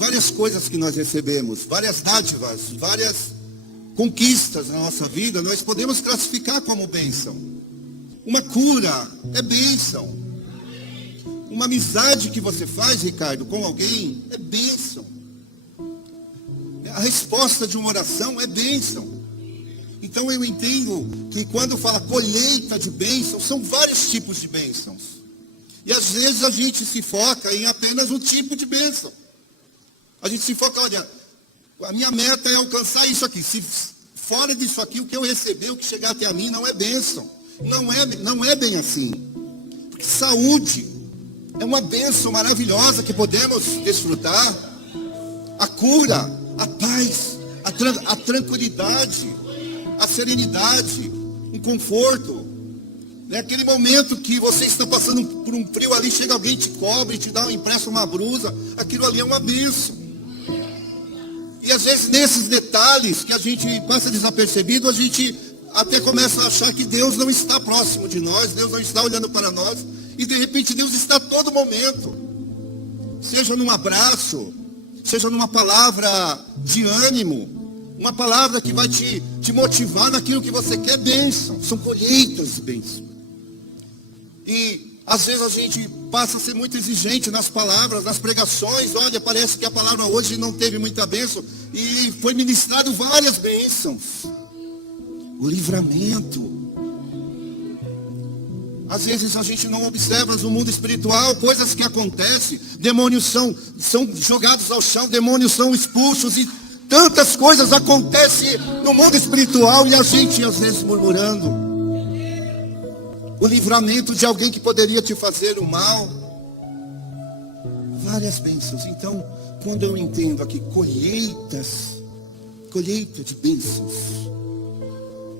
várias coisas que nós recebemos, várias dádivas, várias conquistas na nossa vida, nós podemos classificar como bênção. Uma cura é bênção. Uma amizade que você faz, Ricardo, com alguém é bênção. A resposta de uma oração é bênção. Então eu entendo que quando fala colheita de bênçãos, são vários tipos de bênçãos. E às vezes a gente se foca em apenas um tipo de bênção. A gente se foca, olha, a minha meta é alcançar isso aqui. Se fora disso aqui, o que eu receber, o que chegar até a mim, não é bênção. Não é bem assim. Porque saúde é uma bênção maravilhosa que podemos desfrutar. A cura, a paz, a tranquilidade, a serenidade, um conforto. Aquele momento que você está passando por um frio ali, chega alguém, te cobre, te dá empresta uma blusa, aquilo ali é uma bênção. E às vezes nesses detalhes que a gente passa desapercebido, a gente até começa a achar que Deus não está próximo de nós, Deus não está olhando para nós, e de repente Deus está a todo momento. Seja num abraço, seja numa palavra de ânimo, uma palavra que vai te motivar naquilo que você quer, bênção. São colheitas de bênção. E às vezes a gente passa a ser muito exigente nas palavras, nas pregações. Olha, parece que a palavra hoje não teve muita bênção. E foi ministrado várias bênçãos. O livramento. Às vezes a gente não observa no mundo espiritual coisas que acontecem. Demônios são jogados ao chão, demônios são expulsos e tantas coisas acontecem no mundo espiritual e a gente às vezes murmurando. O livramento de alguém que poderia te fazer o mal. Várias bênçãos. Então, quando eu entendo aqui colheita de bênçãos,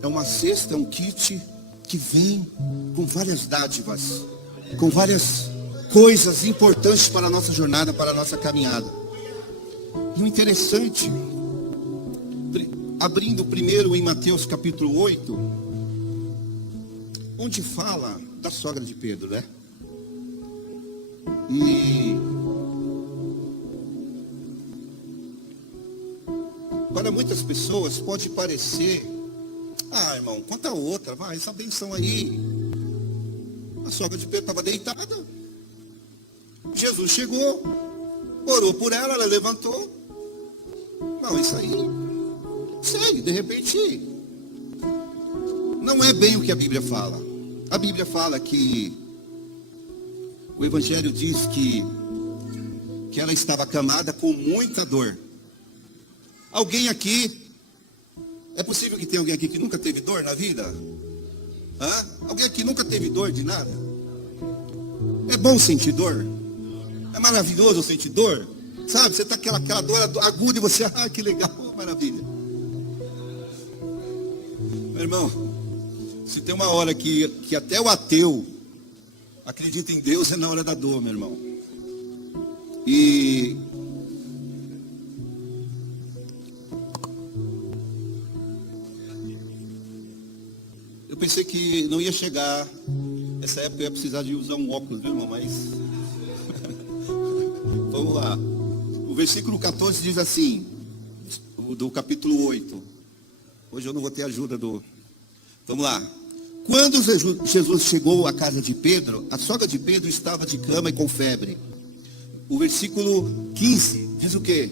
é uma cesta, é um kit que vem com várias dádivas, com várias coisas importantes para a nossa jornada, para a nossa caminhada. E o interessante, abrindo primeiro em Mateus capítulo 8, onde fala da sogra de Pedro, né? E para muitas pessoas pode parecer, irmão, conta a outra, vai, essa benção aí. A sogra de Pedro estava deitada. Jesus chegou, orou por ela, ela levantou. Não, isso aí, segue, de repente, não é bem o que a Bíblia fala. A Bíblia fala que, o Evangelho diz que ela estava acamada com muita dor. Alguém aqui, é possível que tenha alguém aqui que nunca teve dor na vida? Alguém aqui nunca teve dor de nada? É bom sentir dor? É maravilhoso sentir dor? Sabe, você está aquela dor aguda e você, que legal, maravilha. Meu irmão, se tem uma hora que até o ateu acredita em Deus, é na hora da dor, meu irmão. E eu pensei que não ia chegar essa época, eu ia precisar de usar um óculos, viu, irmão? Mas vamos lá. O versículo 14 diz assim, do capítulo 8. Hoje eu não vou ter ajuda do... Vamos lá. Quando Jesus chegou à casa de Pedro, a sogra de Pedro estava de cama e com febre. O versículo 15 diz o quê?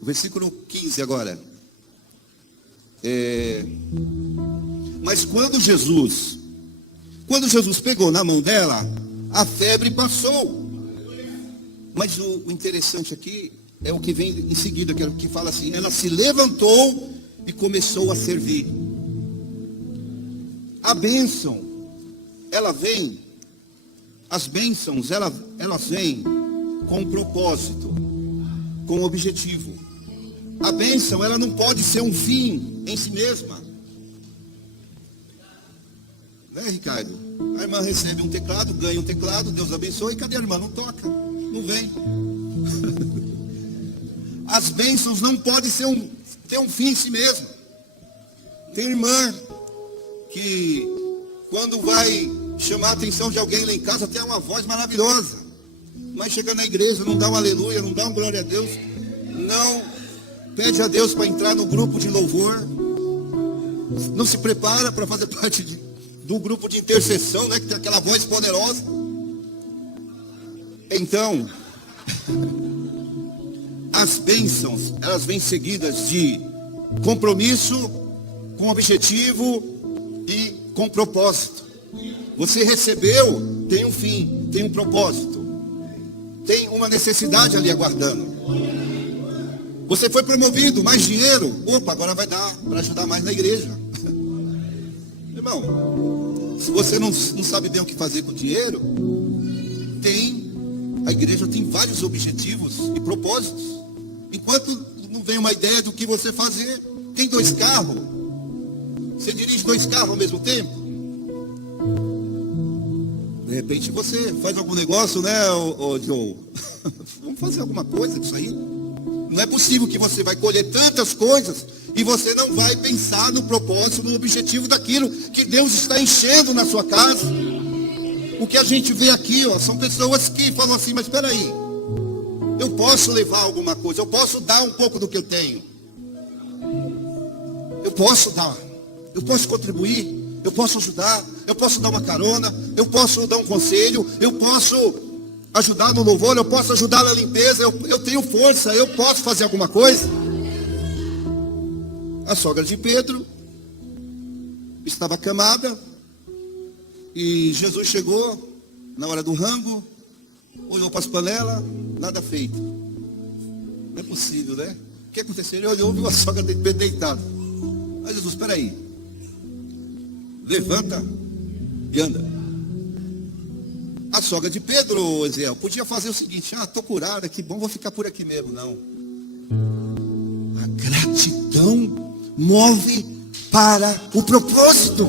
O versículo 15 agora. Mas quando Jesus pegou na mão dela, a febre passou. Mas o interessante aqui é o que vem em seguida, que fala assim, ela se levantou e começou a servir. A bênção, ela vem, as bênçãos, elas vêm com um propósito, com um objetivo. A bênção, ela não pode ser um fim em si mesma. Né, Ricardo? A irmã recebe um teclado, ganha um teclado, Deus abençoe, e cadê a irmã? Não toca, não vem. As bênçãos não podem ter um fim em si mesmo. Tem irmã que quando vai chamar a atenção de alguém lá em casa, tem uma voz maravilhosa. Mas chega na igreja, não dá um aleluia, não dá um glória a Deus, não pede a Deus para entrar no grupo de louvor, não se prepara para fazer parte do grupo de intercessão, né, que tem aquela voz poderosa. Então, as bênçãos, elas vêm seguidas de compromisso, com objetivo e com propósito. Você recebeu, tem um fim, tem um propósito, tem uma necessidade ali aguardando. Você foi promovido, mais dinheiro, opa, agora vai dar para ajudar mais na igreja. Irmão, se você não sabe bem o que fazer com o dinheiro, a igreja tem vários objetivos e propósitos. Enquanto não vem uma ideia do que você fazer, tem 2 carros, você dirige 2 carros ao mesmo tempo. De repente você faz algum negócio, né, ô Joe? Vamos fazer alguma coisa disso aí. Não é possível que você vai colher tantas coisas e você não vai pensar no propósito, no objetivo daquilo que Deus está enchendo na sua casa. O que a gente vê aqui, ó, são pessoas que falam assim, mas espera aí, eu posso levar alguma coisa, eu posso dar um pouco do que eu tenho. Eu posso dar, eu posso contribuir, eu posso ajudar, eu posso dar uma carona, eu posso dar um conselho, eu posso ajudar no louvor, eu posso ajudar na limpeza, eu tenho força, eu posso fazer alguma coisa. A sogra de Pedro estava acamada e Jesus chegou na hora do rango, olhou para as panelas, nada feito. Não é possível, né? O que aconteceu? Ele olhou e viu a sogra de Pedro deitada. Mas Jesus, espera aí, levanta e anda. A sogra de Pedro, Ezequiel, podia fazer o seguinte, estou curada, que bom, vou ficar por aqui mesmo. Não. A gratidão move para o propósito.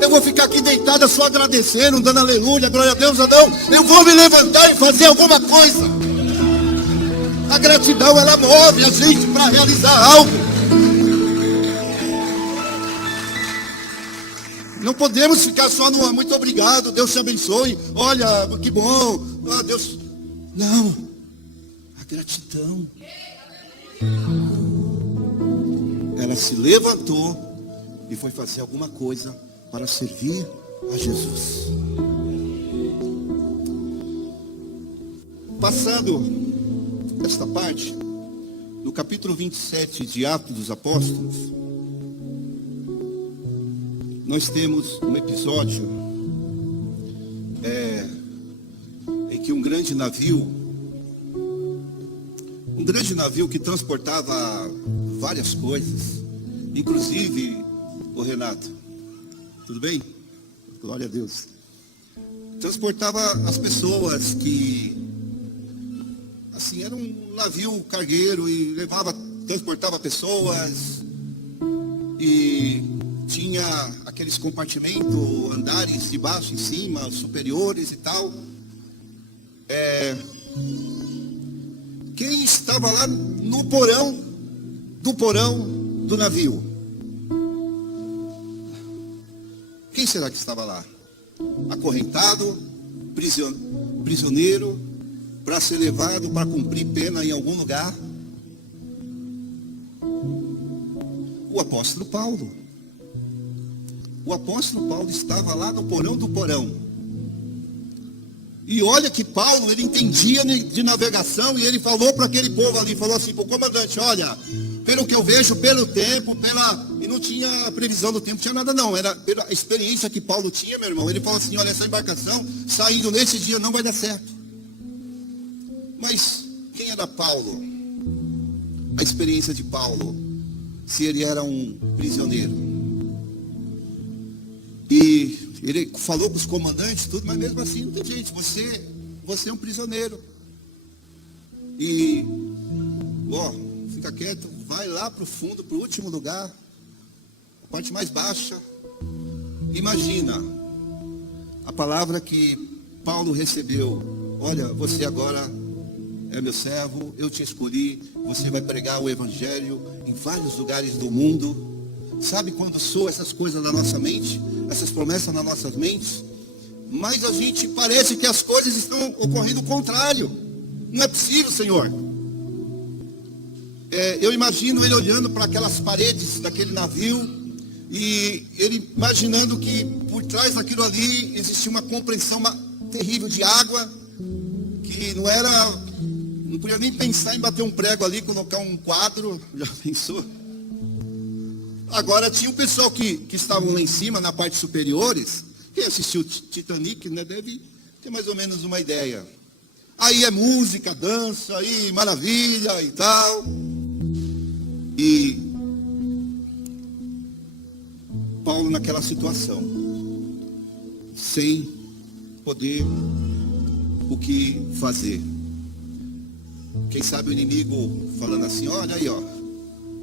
Eu vou ficar aqui deitada só agradecendo, dando aleluia, glória a Deus, ou não. Eu vou me levantar e fazer alguma coisa. A gratidão, ela move a gente para realizar algo. Não podemos ficar só no muito obrigado, Deus te abençoe, olha, que bom, Deus. Não, a gratidão. Ela se levantou e foi fazer alguma coisa para servir a Jesus. Passando esta parte, no capítulo 27 de Atos dos Apóstolos, nós temos um episódio em que um grande navio que transportava várias coisas, inclusive, o Renato, tudo bem? Glória a Deus. Transportava as pessoas que, assim, era um navio cargueiro e transportava pessoas e tinha aqueles compartimentos, andares de baixo em cima, superiores e tal. Quem estava lá no porão do navio? Quem será que estava lá? Acorrentado, prisioneiro, para ser levado para cumprir pena em algum lugar? O apóstolo Paulo. O apóstolo Paulo estava lá no porão do porão. E olha que Paulo, ele entendia de navegação, e ele falou para aquele povo ali, falou assim para o comandante, olha, pelo que eu vejo, pelo tempo, e não tinha previsão do tempo, não tinha nada não, era pela experiência que Paulo tinha, meu irmão. Ele falou assim, olha, essa embarcação saindo nesse dia não vai dar certo. Mas quem era Paulo? A experiência de Paulo, se ele era um prisioneiro. E ele falou para os comandantes tudo, mas mesmo assim não tem jeito, você é um prisioneiro. E, fica quieto, vai lá para o fundo, para o último lugar, a parte mais baixa. Imagina a palavra que Paulo recebeu. Olha, você agora é meu servo, eu te escolhi, você vai pregar o evangelho em vários lugares do mundo. Sabe quando soam essas coisas na nossa mente? Essas promessas nas nossas mentes? mas a gente parece que as coisas estão ocorrendo o contrário. Não é possível, Senhor. Eu imagino ele olhando para aquelas paredes daquele navio e ele imaginando que por trás daquilo ali existia uma compreensão terrível de água, que não podia nem pensar em bater um prego ali, colocar um quadro. Já pensou? Agora tinha um pessoal que estavam lá em cima, na parte superiores. Quem assistiu Titanic, né, deve ter mais ou menos uma ideia. Aí é música, dança, aí maravilha e tal. E Paulo naquela situação, sem poder o que fazer. Quem sabe o inimigo falando assim, olha aí, ó,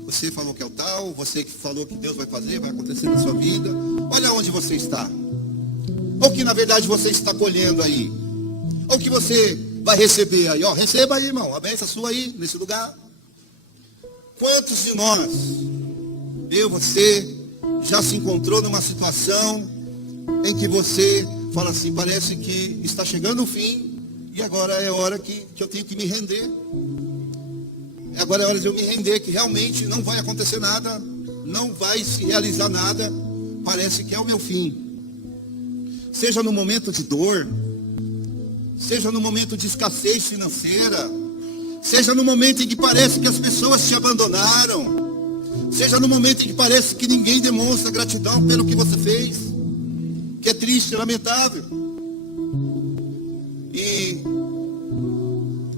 você falou que é o tal, você que falou que Deus vai fazer, vai acontecer na sua vida, olha onde você está. Ou que na verdade você está colhendo aí. Ou que você vai receber aí, ó, receba aí, irmão, a bênção sua aí, nesse lugar. Quantos de nós, você, já se encontrou numa situação em que você fala assim, parece que está chegando o fim, e agora é hora que eu tenho que me render. Agora é hora de eu me render, que realmente não vai acontecer nada, não vai se realizar nada, parece que é o meu fim. Seja no momento de dor, seja no momento de escassez financeira, seja no momento em que parece que as pessoas te abandonaram, seja no momento em que parece que ninguém demonstra gratidão pelo que você fez, que é triste, é lamentável. E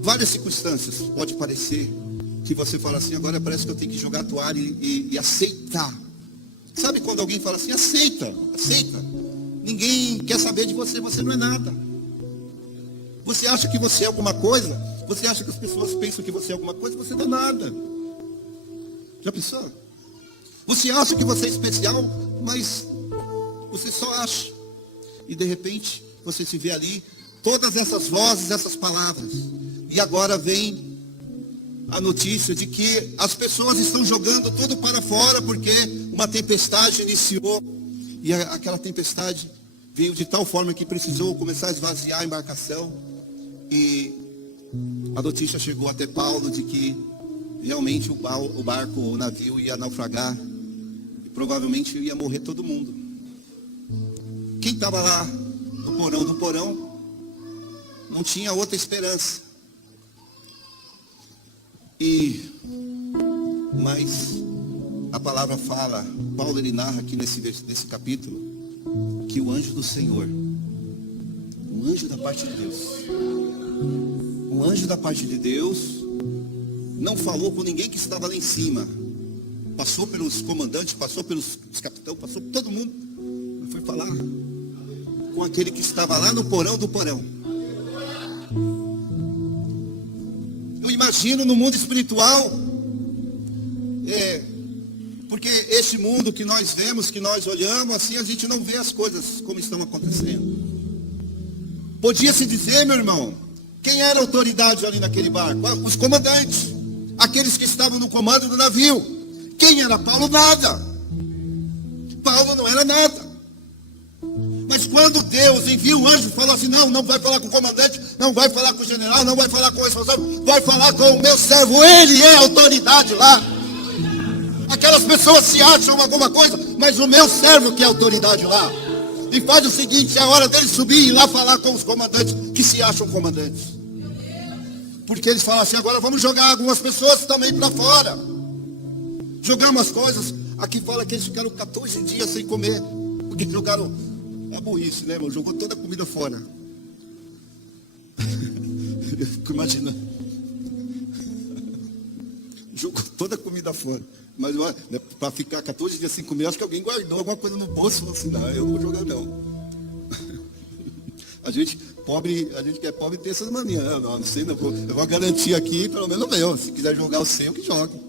várias circunstâncias pode parecer que você fala assim, agora parece que eu tenho que jogar a toalha e aceitar. Sabe quando alguém fala assim, aceita. Ninguém quer saber de você, você não é nada. Você acha que você é alguma coisa, você acha que as pessoas pensam que você é alguma coisa, você não é nada. Já pensou? Você acha que você é especial, mas você só acha. E de repente, você se vê ali, todas essas vozes, essas palavras. E agora vem a notícia de que as pessoas estão jogando tudo para fora, porque uma tempestade iniciou. E aquela tempestade veio de tal forma que precisou começar a esvaziar a embarcação. E a notícia chegou até Paulo de que realmente o barco, o navio ia naufragar. E provavelmente ia morrer todo mundo. Quem estava lá no porão do porão não tinha outra esperança. Mas a palavra fala, Paulo ele narra aqui nesse capítulo, que o anjo do Senhor, um anjo da parte de Deus, um anjo da parte de Deus, não falou com ninguém que estava lá em cima, passou pelos comandantes, passou pelos capitães, passou por todo mundo, mas foi falar com aquele que estava lá no porão do porão. Eu imagino no mundo espiritual, porque esse mundo que nós vemos, que nós olhamos, assim a gente não vê as coisas como estão acontecendo. Podia se dizer, meu irmão, quem era a autoridade ali naquele barco? Os comandantes, aqueles que estavam no comando do navio. Quem era Paulo? Nada. Paulo não era nada. Mas quando Deus envia o anjo e falou assim, não vai falar com o comandante, não vai falar com o general, não vai falar com o responsável, vai falar com o meu servo, ele é a autoridade lá. Aquelas pessoas se acham alguma coisa, mas o meu servo que é a autoridade lá. E faz o seguinte, é hora dele subir e ir lá falar com os comandantes que se acham comandantes. Porque eles falam assim, agora vamos jogar algumas pessoas também para fora. Jogar umas coisas. Aqui fala que eles ficaram 14 dias sem comer. Porque jogaram, é burrice, né, irmão? Jogou toda a comida fora. Eu fico imaginando. Jogou toda a comida fora. Mas para ficar 14 dias sem comer, acho que alguém guardou alguma coisa no bolso e falou assim, não, eu não vou jogar não. A gente que é pobre tem essas manias. Não sei, não, eu vou garantir aqui, pelo menos meu. Se quiser jogar o seu, que jogue.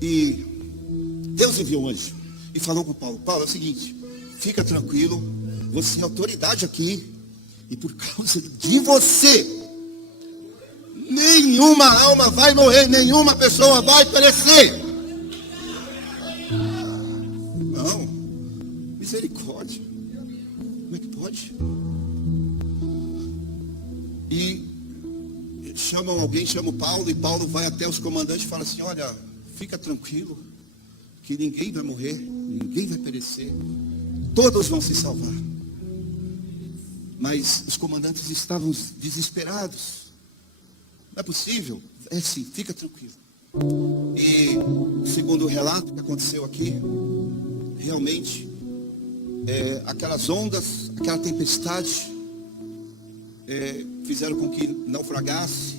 E Deus enviou um anjo e falou com Paulo, Paulo, é o seguinte, fica tranquilo, você é autoridade aqui, e por causa de você, nenhuma alma vai morrer, nenhuma pessoa vai perecer. Não, misericórdia. Como é que pode. E chamam o Paulo, e Paulo vai até os comandantes e fala assim: olha, fica tranquilo, que ninguém vai morrer, ninguém vai perecer, todos vão se salvar. Mas os comandantes estavam desesperados. Não é possível? É sim, fica tranquilo. E segundo o relato que aconteceu aqui, realmente aquelas ondas, aquela tempestade fizeram com que naufragasse,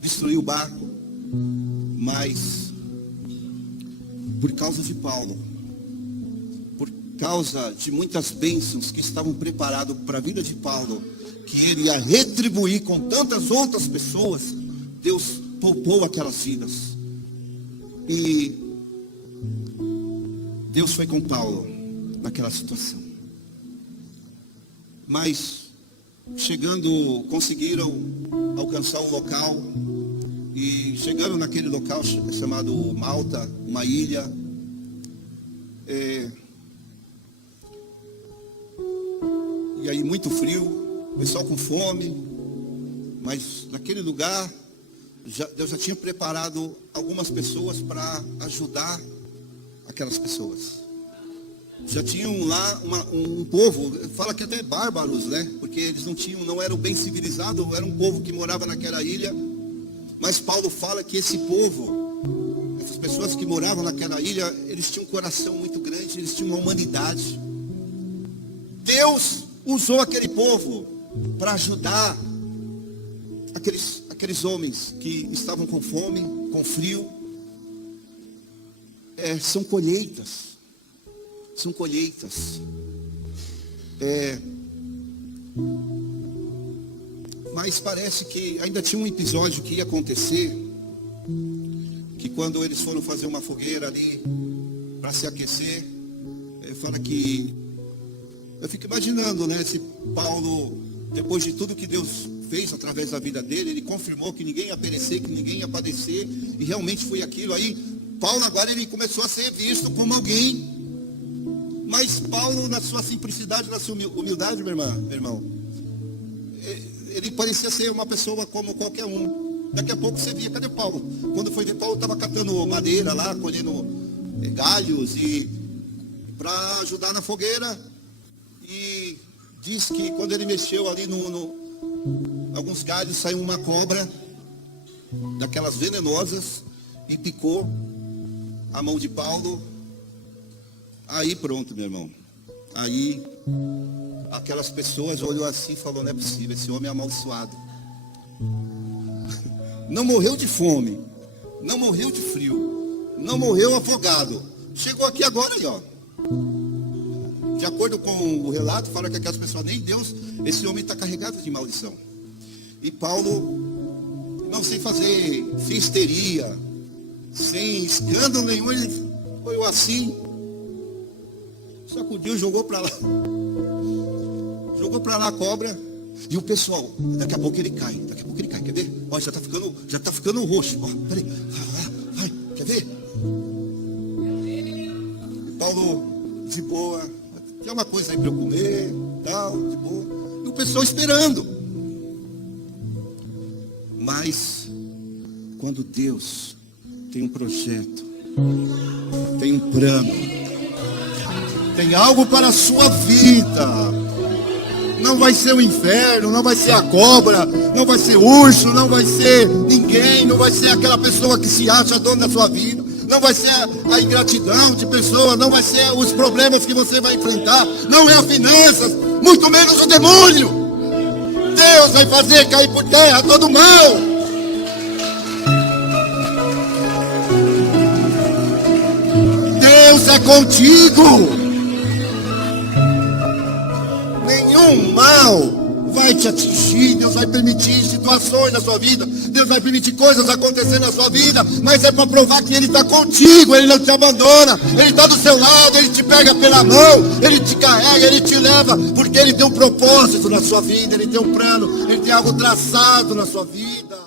destruiu o barco. Mas por causa de Paulo, por causa de muitas bênçãos que estavam preparadas para a vida de Paulo, que ele ia retribuir com tantas outras pessoas, Deus poupou aquelas vidas. E Deus foi com Paulo naquela situação. Mas conseguiram alcançar um local. E chegando naquele local chamado Malta, uma ilha. E aí muito frio, o pessoal com fome. Mas naquele lugar, Deus já tinha preparado algumas pessoas para ajudar aquelas pessoas. Já tinham lá um povo, fala que até bárbaros, né? Porque eles não eram bem civilizados, era um povo que morava naquela ilha. Mas Paulo fala que esse povo, essas pessoas que moravam naquela ilha, eles tinham um coração muito grande, eles tinham uma humanidade. Deus usou aquele povo para ajudar aqueles homens que estavam com fome, com frio. São colheitas. São colheitas. Mas parece que ainda tinha um episódio que ia acontecer, que quando eles foram fazer uma fogueira ali para se aquecer, fala que eu fico imaginando, né, se Paulo, depois de tudo que Deus fez através da vida dele, ele confirmou que ninguém ia perecer, que ninguém ia padecer, e realmente foi aquilo. Aí Paulo agora ele começou a ser visto como alguém. Mas Paulo, na sua simplicidade, na sua humildade, meu irmão, ele parecia ser uma pessoa como qualquer um. Daqui a pouco você via, cadê Paulo? Quando foi ver, Paulo estava catando madeira lá, colhendo galhos e para ajudar na fogueira. E diz que quando ele mexeu ali alguns galhos, saiu uma cobra daquelas venenosas e picou a mão de Paulo. Aí pronto, meu irmão. Aí aquelas pessoas olhou assim e falou: não é possível, esse homem é amaldiçoado. Não morreu de fome, não morreu de frio, não morreu afogado. Chegou aqui agora aí, ó. De acordo com o relato, fala que aquelas pessoas, nem Deus, esse homem está carregado de maldição. E Paulo, não sem fazer histeria, sem escândalo nenhum, ele foi assim, sacudiu, jogou para lá. Jogou para lá a cobra. E o pessoal, daqui a pouco ele cai, quer ver? Ó, já está ficando roxo. Ó, peraí, vai, quer ver? E Paulo, de boa, tem uma coisa aí para eu comer, tal, de boa. E o pessoal esperando. Mas, quando Deus tem um projeto, tem um plano, tem algo para a sua vida, não vai ser o inferno, não vai ser a cobra, não vai ser urso, não vai ser ninguém, não vai ser aquela pessoa que se acha dona da sua vida, não vai ser a ingratidão de pessoa, não vai ser os problemas que você vai enfrentar, não é as finanças, muito menos o demônio. Deus vai fazer cair por terra todo o mal. Deus é contigo. Nenhum mal vai te atingir. Deus vai permitir situações na sua vida, Deus vai permitir coisas acontecer na sua vida, mas é para provar que Ele está contigo, Ele não te abandona, Ele está do seu lado, Ele te pega pela mão, Ele te carrega, Ele te leva, porque Ele tem um propósito na sua vida, Ele tem um plano, Ele tem algo traçado na sua vida.